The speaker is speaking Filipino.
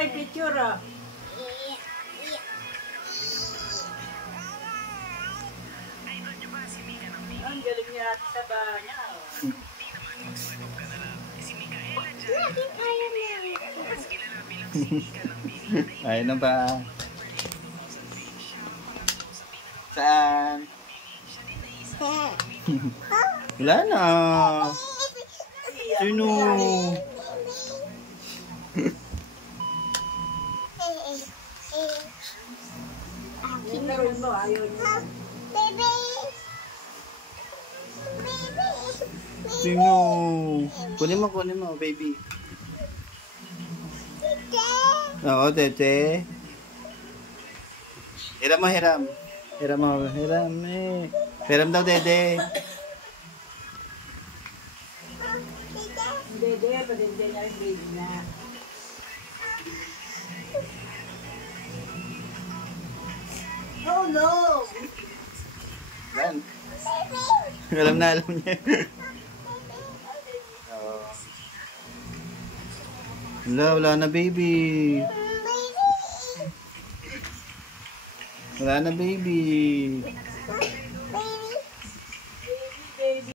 yung picture, oh. Ang galing niya sa banyaw. Ayaw na ba? Saan? Wala na. Sino? Sinaroon mo, ayaw niya. Sino? Kunin mo, baby. Oo, tete. Hiram mo. Hiram eh. Hiram daw, dede. Dede, padende na yung baby na. Oh no! Yan. Alam niya. Wala na baby. Wala na baby.